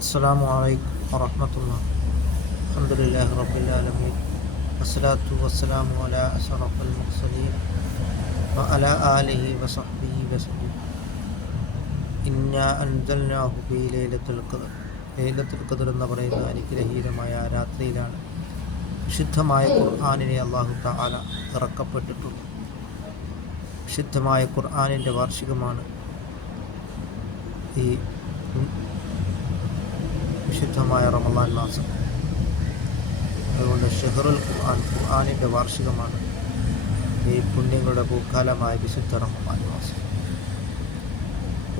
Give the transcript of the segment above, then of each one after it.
അസ്സലാമു അലൈക്കും വറഹ്മത്തുള്ളാഹി. അൽഹംദുലില്ലാഹി റബ്ബിൽ ആലമീൻ. വസ്സലാത്തു വസ്സലാമു അലാ അശ്റഫിൽ മുർസലീൻ വഅലാ ആലിഹി വസഹ്ബിഹി വസല്ലം. ഇന്നാ അൻസൽനാഹു ഫീ ലൈലത്തുൽ ഖദ്ർ. ലൈലത്തുൽ ഖദ്ർ എന്ന് പറയുന്ന അനുഗ്രഹീതമായ രാത്രിയിലാണ് വിശുദ്ധമായ ഖുർആനിനെ അല്ലാഹു തആല ഇറക്കപ്പെട്ടിട്ടുള്ളത്. വിശുദ്ധമായ ഖുർആനിൻ്റെ വാർഷികമാണ് ഈ വിശുദ്ധമായ റമളാൻ മാസം. അതുകൊണ്ട് ഷഹറുൽ ഖുർആൻ, ഖുർആനിൻ്റെ വാർഷികമാണ് ഈ പുണ്യങ്ങളുടെ പൂക്കാലമായ വിശുദ്ധ റമളാൻ മാസം.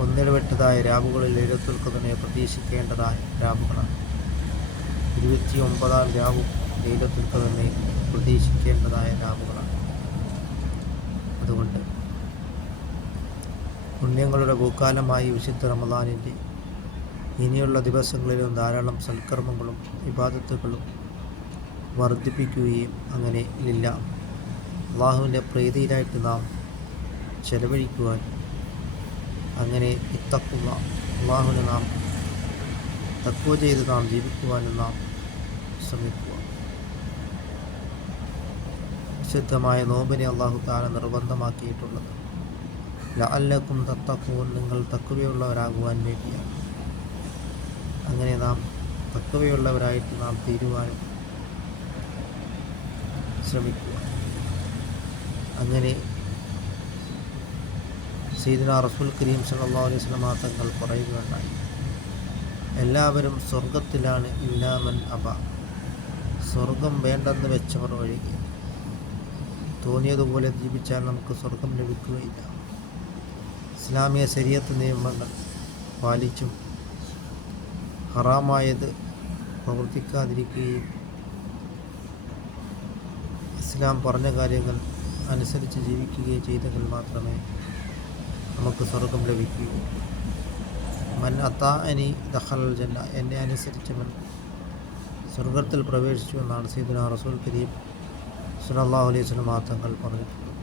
ഒന്നിടവിട്ടതായ രാവുകളിൽ ലൈലത്തുൽ ഖദ്റിനെ പ്രതീക്ഷിക്കേണ്ടതായ രാവുകളാണ്. 29-ാം രാവും ലൈലത്തുൽ ഖദ്റിനെ പ്രതീക്ഷിക്കേണ്ടതായ രാവുകളാണ്. അതുകൊണ്ട് പുണ്യങ്ങളുടെ പൂക്കാലമായി വിശുദ്ധ റമളാനിൻ്റെ ഇനിയുള്ള ദിവസങ്ങളിലും ധാരാളം സൽക്കർമ്മങ്ങളും ഇബാദത്തുകളും വർദ്ധിപ്പിക്കുകയും അങ്ങനെ അള്ളാഹുവിൻ്റെ പ്രീതിയിലായിട്ട് നാം ചെലവഴിക്കുവാൻ, അങ്ങനെ ഇത്തഖ്വ, അള്ളാഹുവിനെ നാം തഖ്വ ചെയ്ത് നാം ജീവിക്കുവാനും നാം ശ്രമിക്കുക. വിശുദ്ധമായ നോമ്പിനെ അള്ളാഹു തആല നിർബന്ധമാക്കിയിട്ടുള്ളത് ലഅല്ലക്കും തത്തഖൂൻ, നിങ്ങൾ തഖ്വയുള്ളവരാകുവാൻ വേണ്ടിയാണ്. അങ്ങനെ നാം തഖ്വയുള്ളവരായിട്ട് നാം തീരുവാനും ശ്രമിക്കുക. അങ്ങനെ സയ്യിദുനാ റസൂൽ കരീം സല്ലല്ലാഹു അലൈഹി വസല്ലം തങ്ങൾ പറയുകയുണ്ടായി, എല്ലാവരും സ്വർഗത്തിലാണ് ഇല്ലാ മൻ അബ, സ്വർഗം വേണ്ടെന്ന് വെച്ചവർ ഒഴികെ. തോന്നിയതുപോലെ ജീവിച്ചാൽ നമുക്ക് സ്വർഗം ലഭിക്കുകയില്ല. ഇസ്ലാമിക ശരീഅത്ത് നിയമങ്ങൾ പാലിച്ചും ഹറാമായത് പ്രവർത്തിക്കാതിരിക്കുകയും ഇസ്ലാം പറഞ്ഞ കാര്യങ്ങൾ അനുസരിച്ച് ജീവിക്കുകയും ചെയ്തെങ്കിൽ മാത്രമേ നമുക്ക് സ്വർഗം ലഭിക്കുകയുള്ളൂ. മൻ അതാഅനി ദഖലൽ ജന്ന, എന്നെ അനുസരിച്ചവൻ സ്വർഗത്തിൽ പ്രവേശിച്ചു എന്നാണ് സയ്യിദുനാ റസൂൽ കരീം സല്ലല്ലാഹു അലൈഹി വസല്ലം തങ്ങൾ പറഞ്ഞിട്ടുള്ളത്.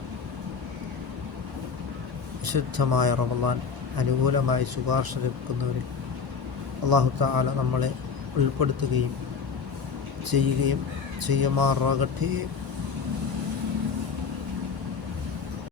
വിശുദ്ധമായ റമളാൻ അനുകൂലമായി ശുപാർശ ലഭിക്കുന്നവരിൽ അല്ലാഹു തആല നമ്മളെ ഉൾപ്പെടുത്തുകയും ചെയ്യുമാറാകട്ടെ.